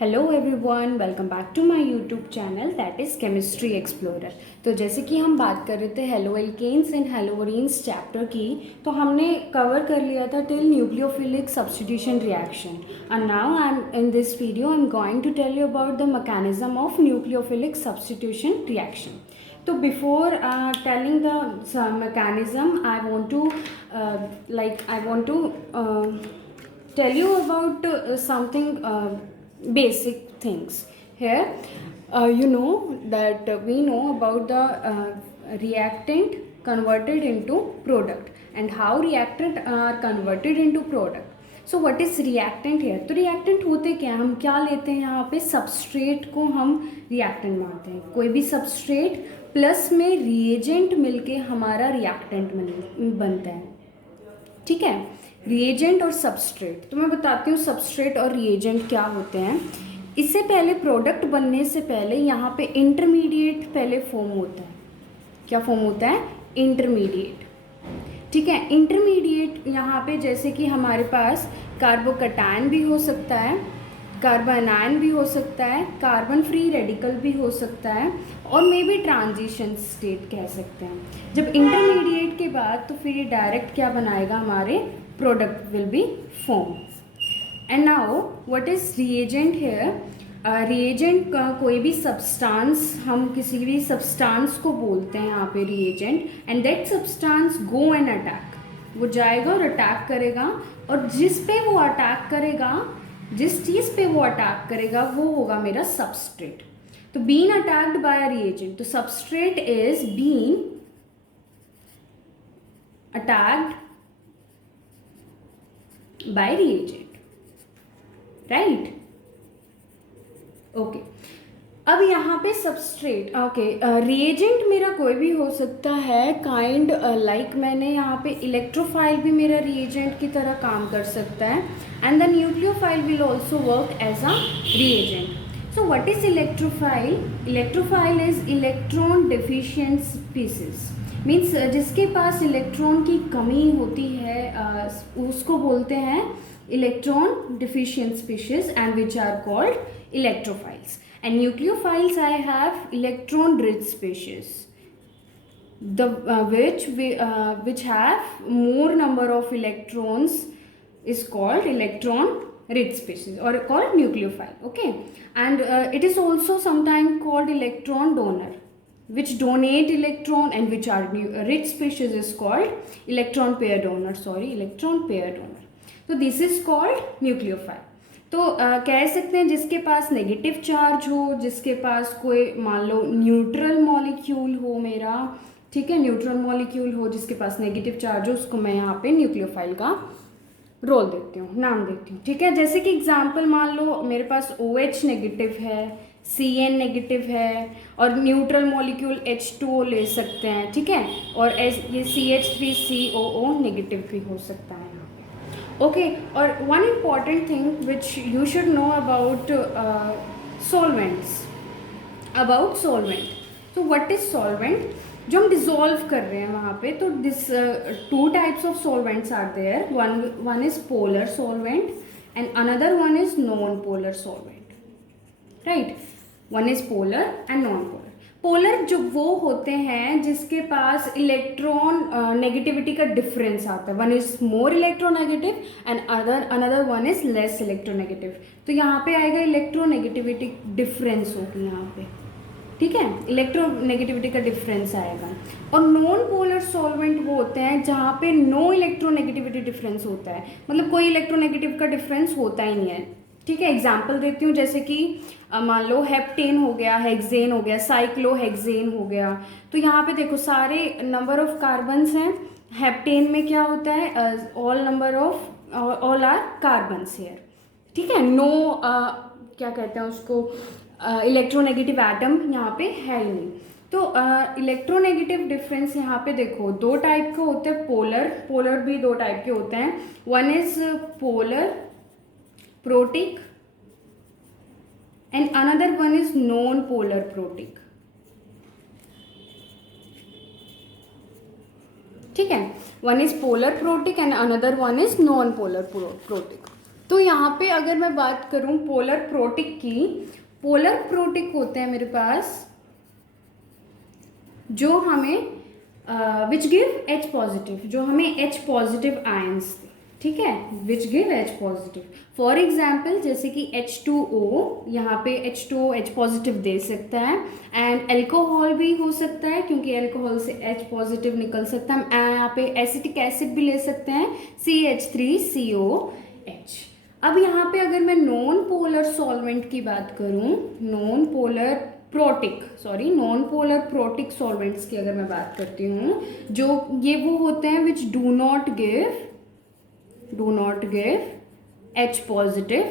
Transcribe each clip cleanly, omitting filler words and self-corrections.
Hello everyone, welcome back to my YouTube channel that is Chemistry Explorer. तो जैसे कि हम बात कर रहे थे haloalkanes and haloarenes chapter की, तो हमने कवर कर लिया था till nucleophilic substitution reaction. And now I am in this video I am going to tell you about the mechanism of nucleophilic substitution reaction. तो before telling the mechanism, I want to tell you about something basic things here. You know that we know about the reactant converted into product and how reactant are converted into product. So what is reactant here? तो reactant होते क्या, हम क्या लेते हैं यहाँ पे, substrate को हम रिएक्टेंट मानते हैं। कोई भी सबस्ट्रेट प्लस में रिएजेंट मिलके हमारा रिएक्टेंट बनता है, ठीक है। रिएजेंट और सबस्ट्रेट, तो मैं बताती हूँ सबस्ट्रेट और रिएजेंट क्या होते हैं। इससे पहले प्रोडक्ट बनने से पहले यहाँ पे इंटरमीडिएट पहले फॉर्म होता है। क्या फॉर्म होता है? इंटरमीडिएट, ठीक है। इंटरमीडिएट यहाँ पे जैसे कि हमारे पास कार्बोकैटायन भी हो सकता है, कार्बोनायन भी हो सकता है, कार्बन फ्री रेडिकल भी हो सकता है, और मे बी ट्रांजिशन स्टेट कह सकते हैं। जब इंटरमीडिएट के बाद तो फिर ये डायरेक्ट क्या बनाएगा, हमारे product will be form. And now what is reagent here? Reagent का कोई भी सब्सटेंस, हम किसी भी सब्सटेंस को बोलते हैं यहाँ पे reagent, and that substance go and attack, वो जाएगा और अटैक करेगा, और जिस पे वो अटैक करेगा, जिस चीज़ पे वो अटैक करेगा वो होगा मेरा सबस्ट्रेट। तो बीन अटैक्ड बाय रिएजेंट, तो substrate is been attacked by reagent, right? Okay, अब यहाँ पे सबस्ट्रेट, ओके, रिएजेंट मेरा कोई भी हो सकता है, काइंड लाइक मैंने यहाँ पे इलेक्ट्रोफाइल भी मेरा रिएजेंट की तरह काम कर सकता है, and the nucleophile will also work as a reagent. So what is electrophile? Electrophile is electron deficient species, means जिसके पास इलेक्ट्रॉन की कमी होती है उसको बोलते हैं electron deficient species, and which are called electrophiles. And nucleophiles I have electron rich species, the which have more number of electrons is called electron rich species or called nucleophile. Okay, and it is also sometimes called electron donor, which donate electron, and which are rich species is called electron pair donor, electron pair donor. तो this is called nucleophile. तो कह सकते हैं जिसके पास negative charge हो, जिसके पास कोई मान लो न्यूट्रल मॉलिक्यूल हो मेरा, ठीक है, न्यूट्रल मॉलिक्यूल हो जिसके पास नेगेटिव चार्ज हो, उसको मैं यहाँ पे न्यूक्लियोफाइल का रोल देती हूँ, नाम देती हूँ, ठीक है। जैसे कि एग्जांपल मान लो मेरे पास OH नेगेटिव है, CN नेगेटिव है, और न्यूट्रल मॉलिक्यूल H2O ले सकते हैं, ठीक है, और ये CH3COO नेगेटिव भी हो सकता है। Okay, or one important thing which you should know about solvents, about solvent. So what is solvent? जो हम dissolve कर रहे हैं वहाँ पे, तो this two types of solvents are there. One is polar solvent and another one is non-polar solvent, right? One is polar and non-polar. Polar जो वो होते हैं जिसके पास इलेक्ट्रॉन नेगेटिविटी का डिफरेंस आता है, one is more electronegative and another one is less electronegative. तो यहाँ पे आएगा इलेक्ट्रोनेगेटिविटी डिफरेंस होगी यहाँ पे, ठीक है, इलेक्ट्रोनेगेटिविटी का डिफरेंस आएगा। और नॉन पोलर सॉल्वेंट वो होते हैं जहाँ पे नो इलेक्ट्रोनेगेटिविटी डिफरेंस होता है, मतलब कोई इलेक्ट्रोनेगेटिव का डिफरेंस होता ही नहीं है, ठीक है। एग्जाम्पल देती हूँ, जैसे कि मान लो हेप्टेन हो गया, हेक्सेन हो गया, साइक्लोहेक्सेन हो गया। तो यहाँ पे देखो सारे नंबर ऑफ कार्बन्स हैं। हेप्टेन में क्या होता है, ऑल आर कार्बन्स हेयर, ठीक है, नो क्या कहते हैं उसको, इलेक्ट्रोनेगेटिव एटम यहाँ पे है ही नहीं। तो इलेक्ट्रोनेगेटिव डिफरेंस यहाँ पे देखो दो टाइप का होता है, पोलर भी दो टाइप के होते हैं। One is polar protic and another one is non-polar protic, ठीक है, one is polar protic and another one is non-polar protic. तो यहाँ पे अगर मैं बात करूँ पोलर प्रोटिक की, पोलर प्रोटिक होते हैं मेरे पास जो हमें विच गिव H पॉजिटिव, जो हमें H पॉजिटिव आयंस, ठीक है, which give H positive. For example जैसे कि H2O, यहाँ पे H2O H पॉजिटिव दे सकता है, एंड एल्कोहल भी हो सकता है क्योंकि एल्कोहल से H पॉजिटिव निकल सकता है। यहाँ पे एसिटिक एसिड भी ले सकते हैं CH3COH। अब यहाँ पे अगर मैं नॉन पोलर सॉल्वेंट की बात करूँ, नॉन पोलर प्रोटिक सॉल्वेंट्स की अगर मैं बात करती हूँ, जो ये वो होते हैं which do not give H positive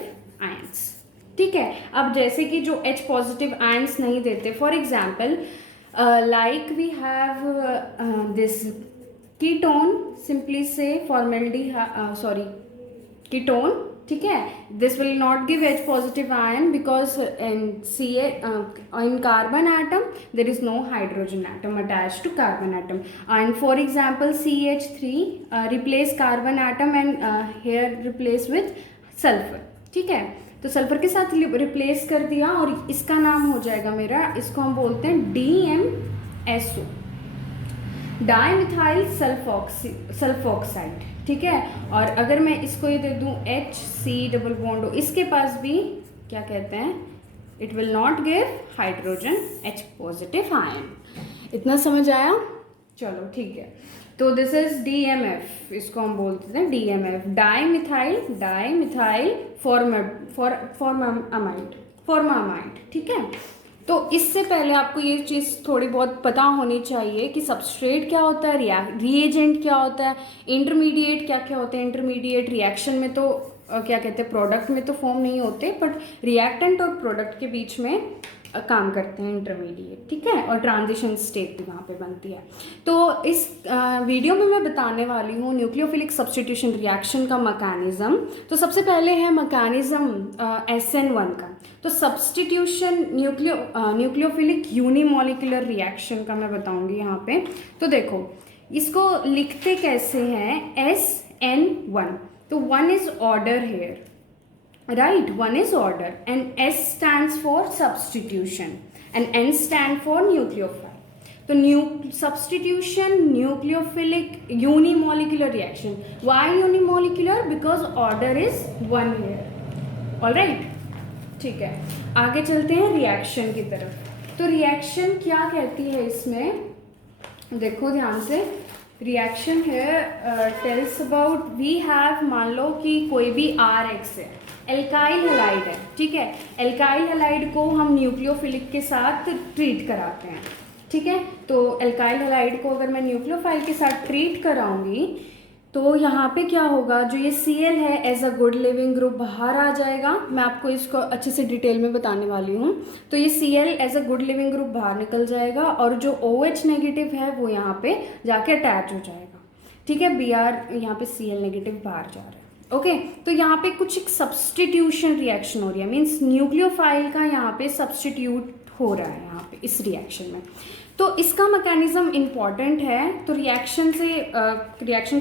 ions, ठीक है। अब जैसे कि जो H पॉजिटिव आयंस नहीं देते, for example like we have this ketone, simply say ketone, ठीक है, this will not give H positive ion because in carbon atom there is no hydrogen atom attached to carbon atom. And for example CH3 replace carbon atom and here replace with sulfur, ठीक है, तो sulphur के साथ replace कर दिया और इसका नाम हो जाएगा मेरा, इसको हम बोलते हैं DMSO, डाईमिथाइल सल्फोक्साइड, ठीक है। और अगर मैं इसको ये दे दूं HC डबल बॉन्ड, इसके पास भी क्या कहते हैं, it will not give hydrogen H positive ion. इतना समझ आया? चलो ठीक है, तो दिस इज DMF, इसको हम बोलते हैं DMF, डाईमिथाइल फॉर्मामाइड, ठीक है। तो इससे पहले आपको ये चीज़ थोड़ी बहुत पता होनी चाहिए कि सबस्ट्रेट क्या होता है, रिएजेंट क्या होता है, इंटरमीडिएट क्या क्या होते हैं। इंटरमीडिएट रिएक्शन में तो क्या कहते हैं, प्रोडक्ट में तो फॉर्म नहीं होते, बट रिएक्टेंट और प्रोडक्ट के बीच में काम करते हैं इंटरमीडिएट, ठीक है, और ट्रांजिशन स्टेट भी वहाँ पे बनती है। तो इस वीडियो में मैं बताने वाली हूँ न्यूक्लियोफिलिक सब्स्टिट्यूशन रिएक्शन का मैकेनिज्म। तो सबसे पहले है मैकेनिज्म SN1 का। तो सब्स्टिट्यूशन न्यूक्लियोफिलिक यूनिमोलिकुलर रिएक्शन का मैं बताऊंगी यहाँ पे। तो देखो इसको लिखते कैसे हैं, SN1, तो 1 is order here, right, 1 is order, and S stands for substitution and N stand for nucleophile. तो substitution nucleophilic unimolecular reaction. Why unimolecular? Because order is 1 here. All right, ठीक है, आगे चलते हैं रिएक्शन की तरफ। तो रिएक्शन क्या कहती है इसमें, देखो ध्यान से, रिएक्शन है टेल्स अबाउट, वी हैव, मान लो कि कोई भी RH है, एल्काइल हैलाइड है, ठीक है, एल्काइल हैलाइड को हम न्यूक्लियोफिलिक के साथ ट्रीट कराते हैं, ठीक है। तो एल्काइल हैलाइड को अगर मैं न्यूक्लियोफाइल के साथ ट्रीट कराऊंगी तो यहाँ पे क्या होगा, जो ये Cl है as a good leaving group बाहर आ जाएगा। मैं आपको इसको अच्छे से डिटेल में बताने वाली हूँ। तो ये Cl as a good leaving group बाहर निकल जाएगा और जो OH नेगेटिव है वो यहाँ पे जाके अटैच हो जाएगा, ठीक है। Br यहाँ पे Cl नेगेटिव बाहर जा रहा है, ओके। तो यहाँ पे कुछ एक सब्सटीट्यूशन रिएक्शन हो रही है, मीन्स न्यूक्लियोफाइल का यहाँ पे सब्सटीट्यूट हो रहा है यहाँ पे इस रिएक्शन में। तो इसका मैकेनिज्म इम्पॉर्टेंट है। तो रिएक्शन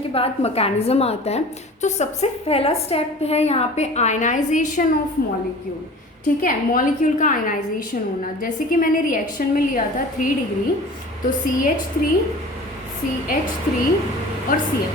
के बाद मैकेनिज्म आता है। तो सबसे पहला स्टेप है यहाँ पे आयनाइजेशन ऑफ मॉलिक्यूल, ठीक है, मॉलिक्यूल का आयनाइजेशन होना। जैसे कि मैंने रिएक्शन में लिया था 3 डिग्री, तो CH3 और Cl,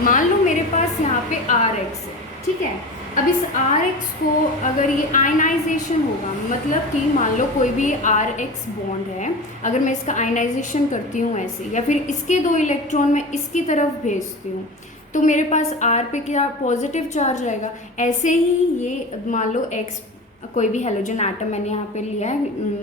मान लो मेरे पास यहाँ पे RH है, ठीक है। अब इस RH को अगर ये आयनाइजेशन होगा, मतलब कि मान लो कोई भी RH बॉन्ड है, अगर मैं इसका आयनाइजेशन करती हूँ ऐसे, या फिर इसके 2 इलेक्ट्रॉन मैं इसकी तरफ भेजती हूँ, तो मेरे पास R पे क्या पॉजिटिव चार्ज आएगा। ऐसे ही ये मान लो X, कोई भी हेलोजन एटम मैंने यहाँ पे लिया है,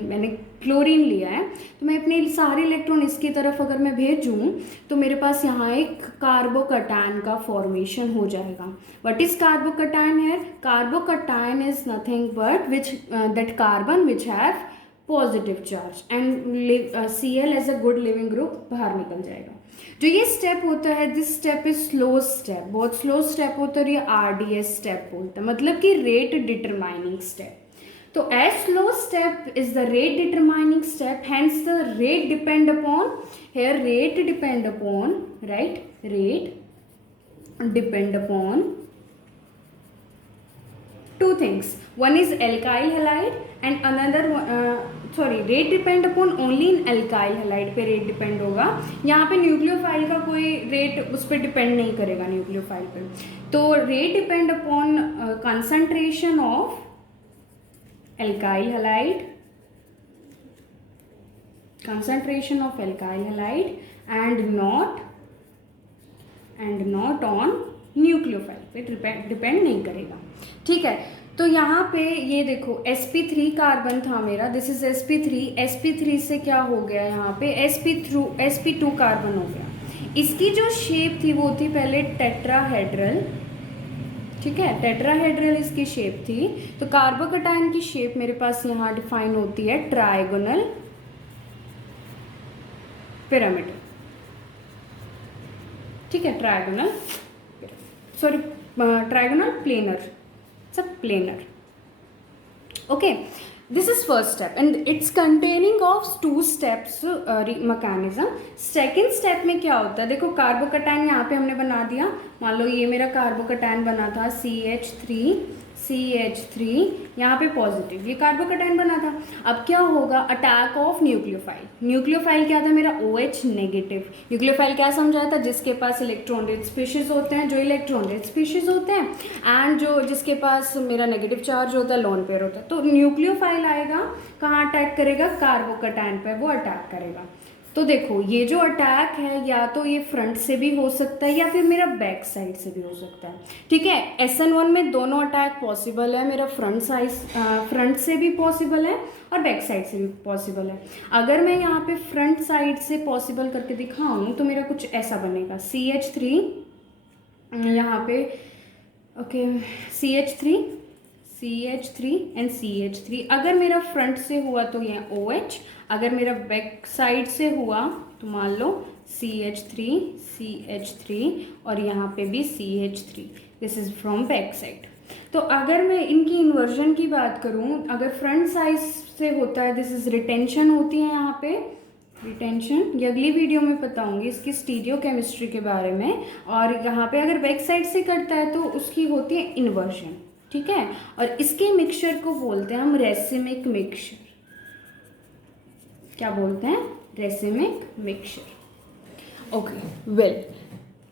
मैंने क्लोरीन लिया है, तो मैं अपने सारे इलेक्ट्रॉन इसकी तरफ अगर मैं भेजूँ तो मेरे पास यहाँ एक कार्बोकैटायन का फॉर्मेशन हो जाएगा। व्हाट इज कार्बोकैटायन है? Carbocation is nothing but that carbon which have positive charge and Cl as a good leaving group बाहर निकल जाएगा। जो ये स्टेप होता है, this step is slow step, बहुत स्लो स्टेप होता है, और ये RDS स्टेप बोलता है, मतलब कि रेट डिटरमाइनिंग स्टेप। तो as slow step is the rate determining step, hence the rate depend upon, here rate depend upon, right, rate depend upon two things. One is alkyl halide and another rate depend upon only in alkyl halide पे rate depend होगा. यहाँ पे nucleophile का कोई rate उस पर depend नहीं करेगा न्यूक्लियोफाइल पे. तो rate depend upon concentration of alkyl halide, concentration of alkyl halide and not on nucleophile पे डिपेंड नहीं करेगा. ठीक है. तो यहाँ पे ये देखो sp3 कार्बन था मेरा, दिस इज sp3 से क्या हो गया यहाँ पे sp2 कार्बन हो गया. इसकी जो शेप थी वो थी पहले टेट्राहेड्रल. ठीक है, टेट्राहेड्रल इसकी शेप थी. तो कार्बोकैटायन की शेप मेरे पास यहाँ डिफाइन होती है ट्राइगोनल पिरामिड. ठीक है, ट्राइगोनल प्लेनर, सब planar. Okay, this is first step and it's containing of 2 steps mechanism. Second step में क्या होता है, देखो कार्बोकैटायन यहाँ पे हमने बना दिया. मान लो ये मेरा कार्बोकैटायन बना था CH3, यहाँ पे पॉजिटिव, ये कार्बोकैटायन बना था. अब क्या होगा, अटैक ऑफ न्यूक्लियोफाइल क्या था मेरा OH नेगेटिव. न्यूक्लियोफाइल क्या समझाया था, जिसके पास इलेक्ट्रॉन रिच स्पीशीज होते हैं, जो इलेक्ट्रॉन रिच स्पीशीज होते हैं, एंड जो जिसके पास मेरा नेगेटिव चार्ज होता है, लोन पेयर होता है. तो न्यूक्लियोफाइल आएगा कहाँ अटैक करेगा, कार्बोकैटायन पे वो अटैक करेगा. तो देखो ये जो अटैक है या तो ये फ्रंट से भी हो सकता है या फिर मेरा बैक साइड से भी हो सकता है. ठीक है, SN1 में दोनों अटैक पॉसिबल है. मेरा फ्रंट से भी पॉसिबल है और बैक साइड से भी पॉसिबल है. अगर मैं यहाँ पे फ्रंट साइड से पॉसिबल करके दिखाऊँ तो मेरा कुछ ऐसा बनेगा, CH3 यहाँ पे, ओके, CH3 एंड CH3. अगर मेरा फ्रंट से हुआ तो ये OH, अगर मेरा बैक साइड से हुआ तो मान लो CH3 और यहाँ पे भी CH3. This is from back side. तो अगर मैं इनकी इन्वर्जन की बात करूँ, अगर फ्रंट साइड से होता है, दिस इज रिटेंशन होती है यहाँ पे, रिटेंशन. ये अगली वीडियो में बताऊंगी इसकी स्टीरियो केमिस्ट्री के बारे में. और यहाँ पे अगर बैक साइड से करता है तो उसकी होती है इन्वर्जन. ठीक है, और इसके मिक्सचर को बोलते हैं हम रेसिमिक मिक्सचर. क्या बोलते हैं, racemic mixture. Okay, well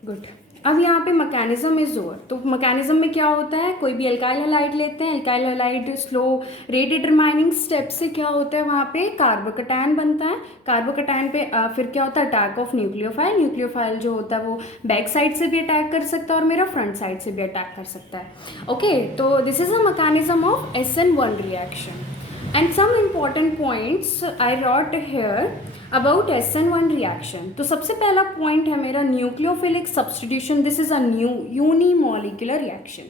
good. अब यहाँ पे मैकेनिज्म इज ओवर. तो मैकेनिज्म में क्या होता है, कोई भी एल्काइल हैलाइड लेते हैं, alkyl halide slow rate determining step से क्या होता है, वहाँ पे कार्बोकैटायन बनता है. कार्बोकैटायन पे फिर क्या होता है, अटैक ऑफ न्यूक्लियोफाइल जो होता है वो बैक साइड से भी अटैक कर सकता है और मेरा फ्रंट साइड से भी अटैक कर सकता है. ओके, तो this is a mechanism of SN1 reaction. And some important points I wrote here about SN1 reaction. तो सबसे पहला पॉइंट है मेरा nucleophilic substitution. This is a new unimolecular reaction.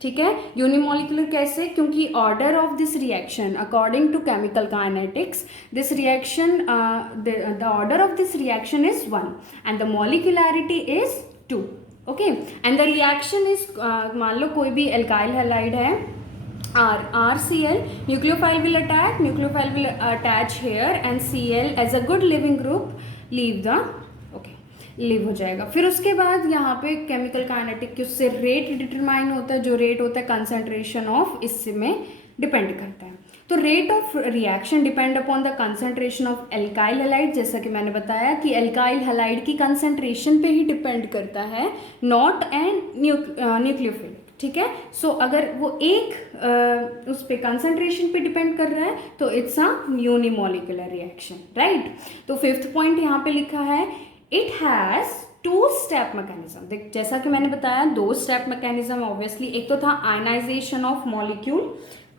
ठीक है, यूनिमोलिकुलर कैसे, क्योंकि order of this reaction according to chemical kinetics, this reaction the order of this reaction is 1 and the molecularity is 2. Okay, and the reaction is, मान लो कोई भी alkyl halide है, RCl, nucleophile will attach here and Cl as a good living group leave हो जाएगा. फिर उसके बाद यहाँ पे केमिकल काइनेटिक की उससे रेट डिटरमाइन होता है, जो रेट होता है कंसंट्रेशन ऑफ, इसमें डिपेंड करता है. तो rate of reaction depend upon the concentration of alkyl halide. जैसा कि मैंने बताया कि एल्काइल हैलाइड की कंसंट्रेशन पे ही डिपेंड करता है, नॉट एन न्यूक्लियोफिल. ठीक है, सो अगर वो एक उस पे कंसंट्रेशन पे डिपेंड कर रहा है तो it's a unimolecular reaction. Right. तो 5th पॉइंट यहाँ पे लिखा है, इट हैज़ 2 स्टेप मैकेनिज्म. देख, जैसा कि मैंने बताया 2 स्टेप मैकेनिज्म. ऑब्वियसली एक तो था आयनाइजेशन ऑफ मॉलिक्यूल,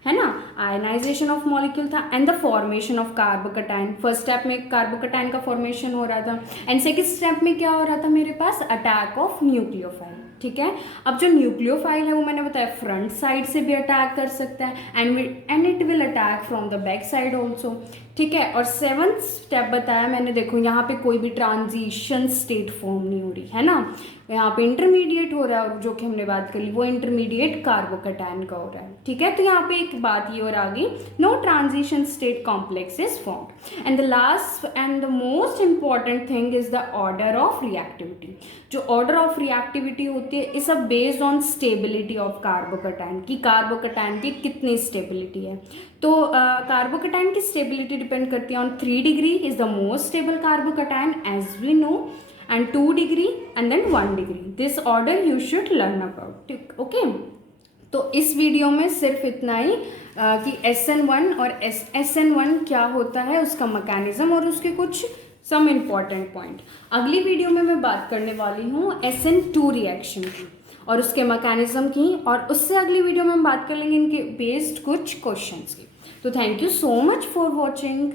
है ना, आयनाइजेशन ऑफ मॉलिक्यूल था, and the formation of carbocation. First step में कार्बोकैटायन का फॉर्मेशन हो रहा था, एंड सेकंड स्टेप में क्या हो रहा था मेरे पास, अटैक ऑफ न्यूक्लियोफाइल. ठीक है, अब जो न्यूक्लियोफाइल है वो मैंने बताया फ्रंट साइड से भी अटैक कर सकता है and it will attack from the back side also. ठीक है, और 7th स्टेप बताया मैंने, देखो यहाँ पे कोई भी ट्रांजिशन स्टेट फॉर्म नहीं हो रही है ना, यहाँ पे इंटरमीडिएट हो रहा है, और जो कि हमने बात करी वो इंटरमीडिएट कार्बोकैटायन का हो रहा है. ठीक है, तो यहाँ पे एक बात ये और आ गई, no transition state complex is formed. And the last and the most important thing is the order of reactivity. जो ऑर्डर ऑफ रिएक्टिविटी होती है, is a based on stability of carbocation, कि कार्बोकैटायन की कितनी स्टेबिलिटी है। तो carbocation की stability depend करती है on 3 degree is the most stable carbocation as we know, and 2 degree and then 1 degree. This order you should learn about. Okay, तो इस वीडियो में सिर्फ इतना ही कि SN1 और SN1 क्या होता है, उसका मैकेनिज्म और उसके कुछ सम इम्पॉर्टेंट पॉइंट। अगली वीडियो में मैं बात करने वाली हूँ SN2 रिएक्शन की और उसके मैकेनिज्म की, और उससे अगली वीडियो में हम बात कर लेंगे इनके बेस्ड कुछ क्वेश्चंस की। तो thank you so much for watching.